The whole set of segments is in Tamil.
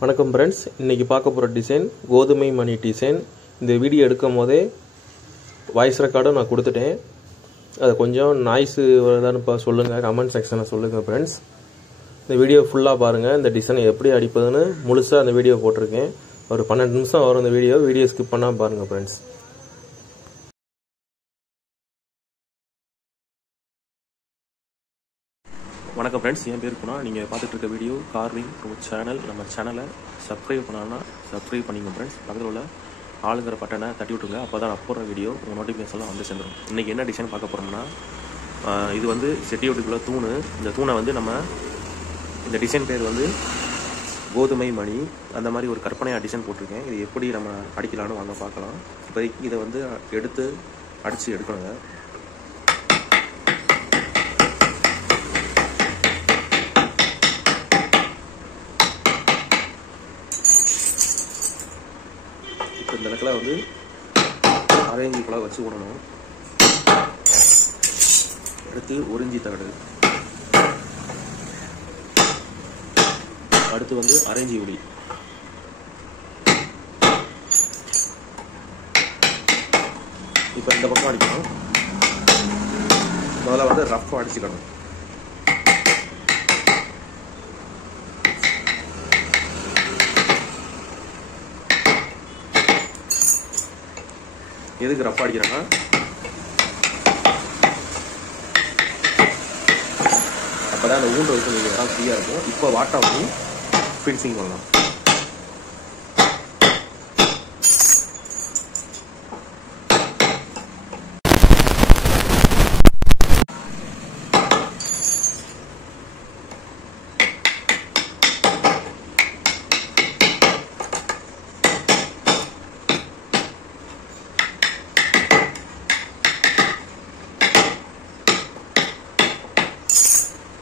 வணக்கம் ஃப்ரெண்ட்ஸ், இன்றைக்கி பார்க்க போகிற டிசைன் கோதுமை மணி டிசைன். இந்த வீடியோ எடுக்கும் போதே வாய்ஸ் ரெக்கார்டும் நான் கொடுத்துட்டேன். அதை கொஞ்சம் நாய்ஸு வருதான்னு சொல்லுங்கள், கமெண்ட் செக்ஷனில் சொல்லுங்கள் ஃப்ரெண்ட்ஸ். இந்த வீடியோ ஃபுல்லாக பாருங்கள். இந்த டிசைனை எப்படி அடிப்பதுன்னு முழுசாக அந்த வீடியோ போட்டிருக்கேன். ஒரு 12 நிமிஷம் வரும் இந்த வீடியோ ஸ்கிப் பண்ணாமல் பாருங்கள் ஃப்ரெண்ட்ஸ். வணக்கம் ஃப்ரெண்ட்ஸ், என் பேர் குணா. நீங்கள் பார்த்துட்டு இருக்க வீடியோ கார்விங் சேனல். நம்ம சேனலை சப்ஸ்கிரைப் பண்ணாங்கன்னா சப்ஸ்கிரைப் பண்ணிங்க ஃப்ரெண்ட்ஸ். பக்கத்தில் உள்ள ஆளுங்கிற பட்டனை தட்டி விட்டுருங்க. அப்போ தான் நான் போடுற வீடியோ உங்கள் நோட்டிஃபிகேஷன்லாம் வந்து சேர்ந்துடும். இன்றைக்கி என்ன டிசைன் பார்க்க போகிறோம்னா, இது வந்து செட்டியோட்டுக்குள்ள தூண். இந்த தூணை வந்து நம்ம இந்த டிசைன் பேர் வந்து கோதுமை மணி. அந்த மாதிரி ஒரு கற்பனையாக டிசைன் போட்டிருக்கேன். இது எப்படி நம்ம அடிக்கலான்னு வாங்க பார்க்கலாம். இப்போதைக்கு இதை வந்து அடித்து எடுக்கணுங்க. இப்போ இந்த இடத்துல வந்து அரைஞ்சி குழா வச்சு விடணும். அடுத்து ஒரிஞ்சி தகடு, அடுத்து வந்து அரைஞ்சி உளி. இப்போ இந்த பக்கம் அடிக்கணும். முதல்ல வந்து ரஃப்பாக அடிச்சுக்கணும். எதுக்கு ரஃப் அடிக்கிறேன்னா, அப்போதான் அந்த ஊண்டு வச்சு நீங்கள் இடம் ஃப்ரீயாக இருக்கும். இப்போ வாட்டா வந்து ஃபினிஷிங் பண்ணலாம்.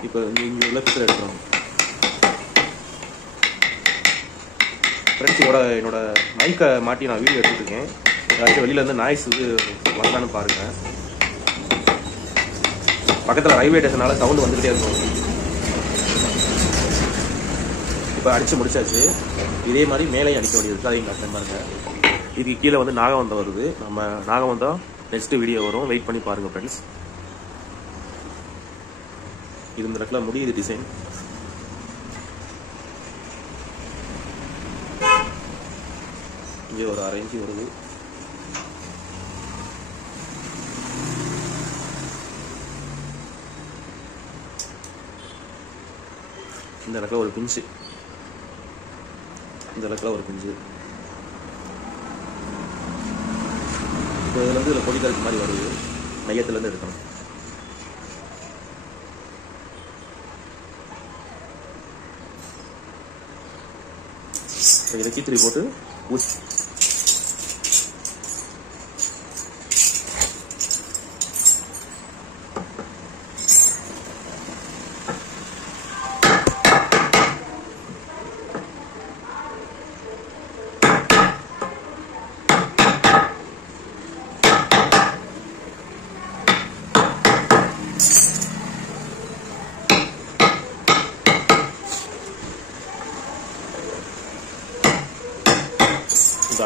இப்போ இங்கே உள்ள பிக்சர் எடுக்கிறோம் ஃப்ரெண்ட்ஸ். என்னோட மைக்கை மாட்டி நான் வீடியோ எடுத்துருக்கேன். ஏதாச்சும் வெளியிலேருந்து நாய்ஸ் இது வரலான்னு பாருங்கள். பக்கத்தில் ரயில்வே ஸ்டேஷனால சவுண்டு வந்துக்கிட்டே இருக்கும். இப்போ அடித்து முடிச்சாச்சு. இதே மாதிரி மேலேயும் அடிக்க வேண்டியது. அதையும் கஷ்டம் பாருங்கள். இதுக்கு கீழே வந்து நாகவந்தம் வருது. நம்ம நாகவந்தம் நெக்ஸ்ட்டு வீடியோ வரும், வெயிட் பண்ணி பாருங்கள் ஃப்ரெண்ட்ஸ். இது இந்த இடத்துல முடியுது டிசைன். இங்கே ஒரு அரைஞ்சி வருது. இந்த இடத்துல ஒரு பிஞ்சு, இந்த இடத்துல ஒரு பிஞ்சு. இப்போ இதுல இருந்து இதில் பொடிக்கருக்கு மாதிரி வருது. மையத்துலேருந்து எடுக்கணும். இதை கீத்திரி போட்டு ஊசி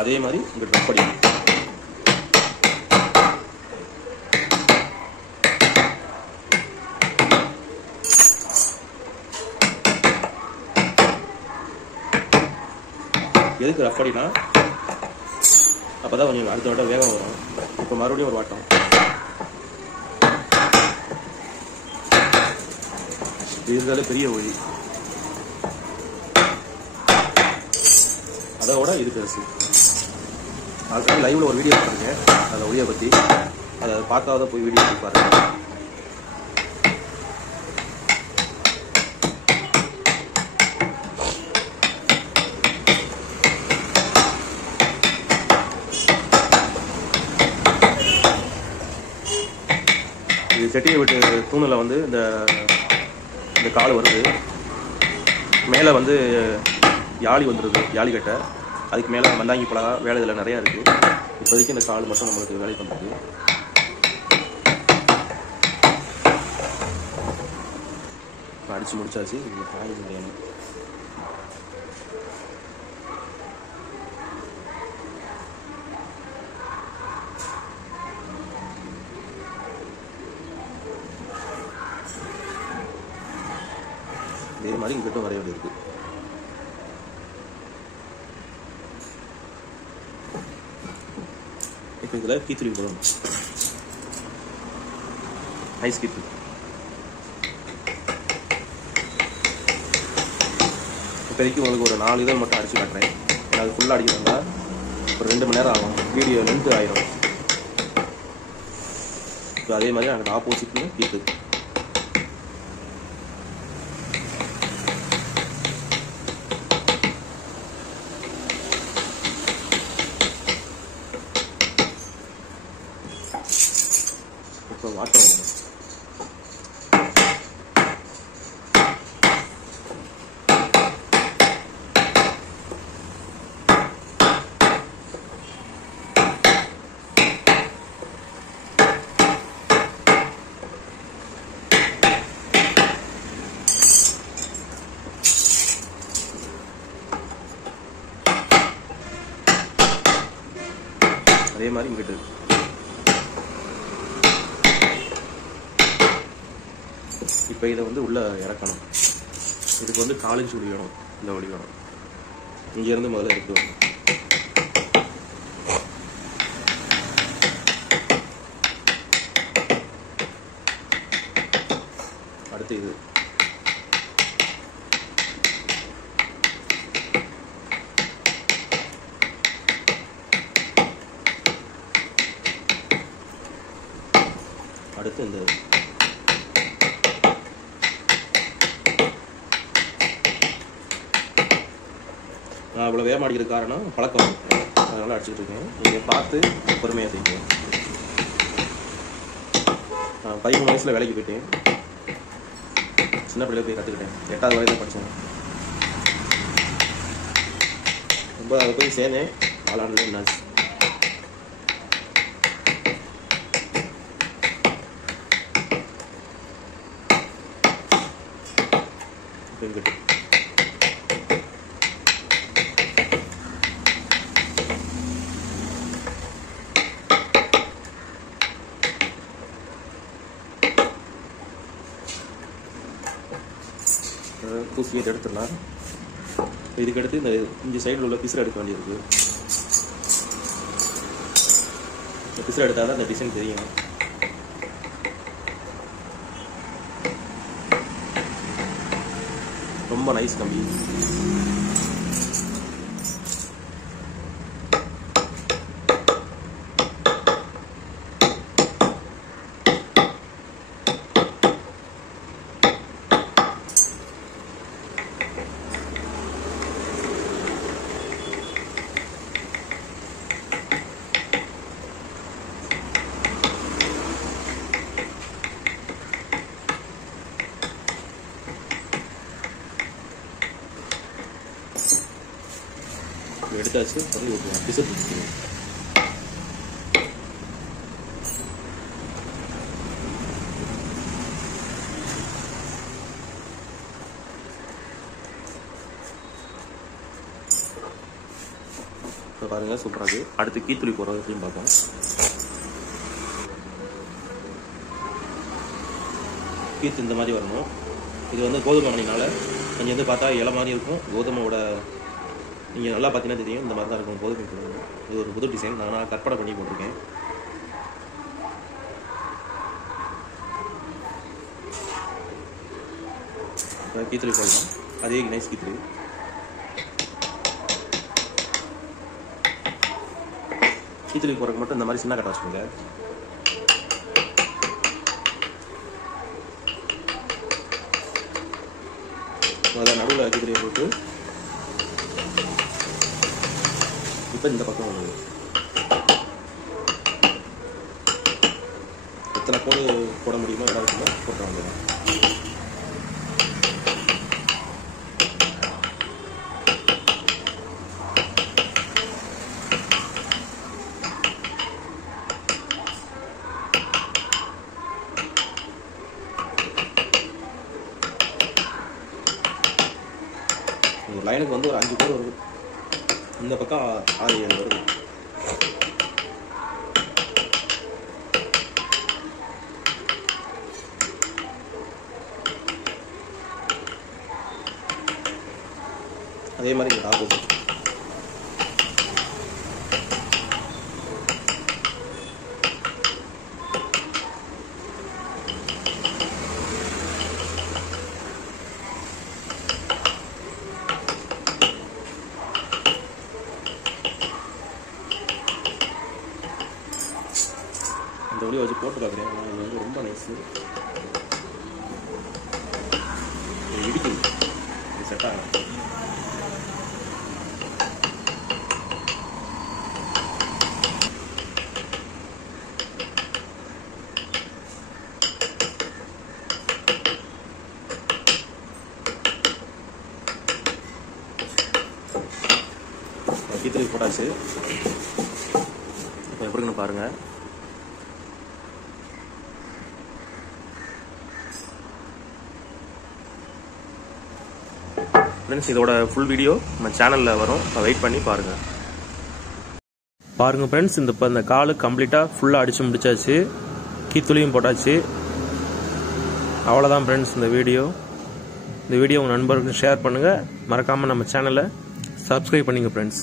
அதே மாதிரி இங்க ட்ரப் அடிக்கணும். எதுக்கு ரஃப் அடினா, அப்பதான் கொஞ்சம் அடுத்த வாட்டம் வேகம் வரும். இப்போ மறுபடியும் ஒரு வாட்டம். இதுதால பெரிய ஒளி, அதோட இது பெருசு. அதுக்காக லைவ்ல ஒரு வீடியோ பாருங்க, அந்த ஒளியை பற்றி. அதை பார்க்காத போய் வீடியோ பாருங்க. இது செட்டியை விட்டு தூணில் வந்து இந்த கால் வருது. மேலே வந்து யாழி வந்துடுது, யாழி கட்டை. அதுக்கு மேலே மந்தாங்கி பழகா வேலை இதில் நிறையா இருக்குது. இப்போதைக்கு இந்த கால் மட்டும் நம்மளுக்கு வேலை பண்ணுறது. அடித்து முடிச்சாச்சு. காய் முடியணும். மாதிரி இங்கிட்டும் வரைய வேண்டியிருக்கு. இப்போ இதில் கீத்துளி போடணும். ஐஸ் கீத்து இப்போதைக்கு உங்களுக்கு ஒரு 4 இதழ் மட்டும் அடிச்சு காட்டுறேன். அது ஃபுல்லாக அடிக்கிறதா ஒரு 2 மணி நேரம் ஆகும். வீடியோ லென்த்து ஆயிரும். இப்போ அதே மாதிரி எனக்கு ஆப்போசிட்ல கீத்து இப்போ வாட்டர் அதே மாதிரி இங்கிட்டு இப்போ இதை வந்து உள்ளே இறக்கணும். இதுக்கு வந்து காலேஜ் ஒளி வேணும். இந்த ஒளி வேணும். இங்கேருந்து முதல்ல எடுக்கணும். அடுத்து இது அடுத்து இந்த நான் அவ்வளோ வேகமாக அடிக்கிறது காரணம் பழக்கம், அதனால் அடிச்சுட்டு இருக்கேன். நீங்கள் பார்த்து பொறுமையாக செய்யுங்க. நான் 13 வயசில் வேலைக்கு போயிட்டேன். சின்ன பிள்ளைல போய் கற்றுக்கிட்டேன். 8வது வயதில் படித்தேன். 9வது போய் சேர்ந்தேன். ஆளாண்டில் என்னாச்சு இங்கிட்டு தூசியை எடுத்துடலாம். இதுக்கு அடுத்து இந்த சைடில் உள்ள பிசுறு எடுக்க வேண்டியிருக்கு. இந்த பிசுறு எடுத்தால் தான் இந்த டிசைன் தெரியும். ரொம்ப நைஸ் கம்பி. எடுத்தாச்சு. பண்ணி விட்டுருவோம். பிசர் இப்போ பாருங்கள், சூப்பராக இருக்குது. அடுத்து கீத்துளி போடுறது எப்படின்னு பார்ப்போம். கீத்து இந்த மாதிரி வரணும். இது வந்து கோதுமை மணினால கொஞ்சம் வந்து பார்த்தா இலை மாதிரி இருக்கும். கோதுமையோட நீங்கள் நல்லா பார்த்தீங்கன்னா தெரியும். இந்த மாதிரி தான் இருக்கும் கோதுமை. இது ஒரு புது டிசைன் நான் கற்பனை பண்ணி போட்டிருக்கேன். கீத்துளி போடலாம். அதே நைஸ் கீத்துளி. கீத்துளி போடுறதுக்கு மட்டும் இந்த மாதிரி சின்ன கட்டை வச்சுக்கோங்க. அதில் நடுவில் கீத்துளியை போட்டு இப்போ இந்த பக்கம் ஒன்று எத்தனை கோடு போட முடியுமோ எல்லாருக்குமே போட்டு வந்துடும். ஒரு லைனுக்கு வந்து ஒரு 5 கோடு வருது. இந்த பக்கம் 6-7 வருது. அதே மாதிரி இங்கே ஆகும். இந்த வழியை வச்சு போட்டு பார்க்குறேன். இது வந்து ரொம்ப நைஸு. இடிக்குது, இது செட் ஆகும். கீத்தலி போட்டாச்சு. இப்போ எப்படி இருக்குன்னு பாருங்கள். ஃப்ரெண்ட்ஸ், இதோட ஃபுல் வீடியோ நம்ம சேனலில் வரும். வெயிட் பண்ணி பாருங்கள். பாருங்கள் ஃப்ரெண்ட்ஸ், இந்த காலு கம்ப்ளீட்டாக ஃபுல்லாக அடித்து முடிச்சாச்சு. கீத்துளியும் போட்டாச்சு. அவ்வளோதான் ஃப்ரெண்ட்ஸ் இந்த வீடியோ. உங்கள் நண்பர்களுக்கு ஷேர் பண்ணுங்கள். மறக்காமல் நம்ம சேனலை சப்ஸ்கிரைப் பண்ணிங்க ஃப்ரெண்ட்ஸ்.